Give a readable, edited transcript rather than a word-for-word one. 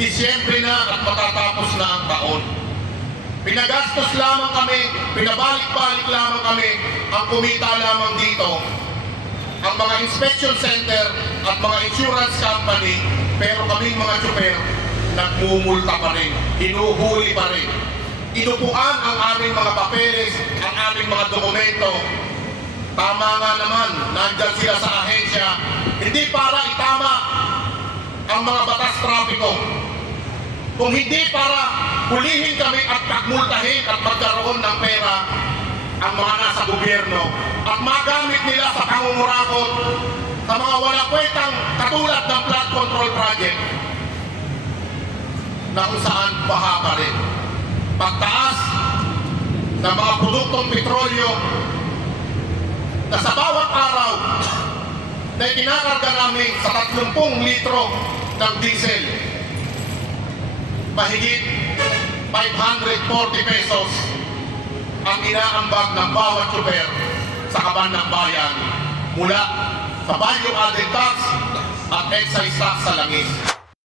Disyembre na at matatapos na ang taon. Pinagastos lamang kami, pinabalik-balik lamang kami, ang kumita lamang dito, ang mga inspection center at mga insurance company, pero kaming mga tsuper, nagmumulta pa rin, hinuhuli pa rin. Inupuan ang aming mga papeles, ang aming mga dokumento. Tama nga naman, nandyan sila sa ahensya, hindi para itama ang mga batas trapiko. Kung hindi para hulihin kami at pagmultahin at magkaroon ng pera ang mga nasa gobyerno at magamit nila sa pangungurakot sa mga walang kwentang katulad ng flood control project na kung saan baha pa rin. Pagtaas ng mga produktong petrolyo na sa bawat araw na ikinakarga namin sa 30 litro ng diesel, mahigit 540 pesos ang inaambag ng bawat tsuper sa kaban ng bayan mula sa value added tax at excise tax sa langis.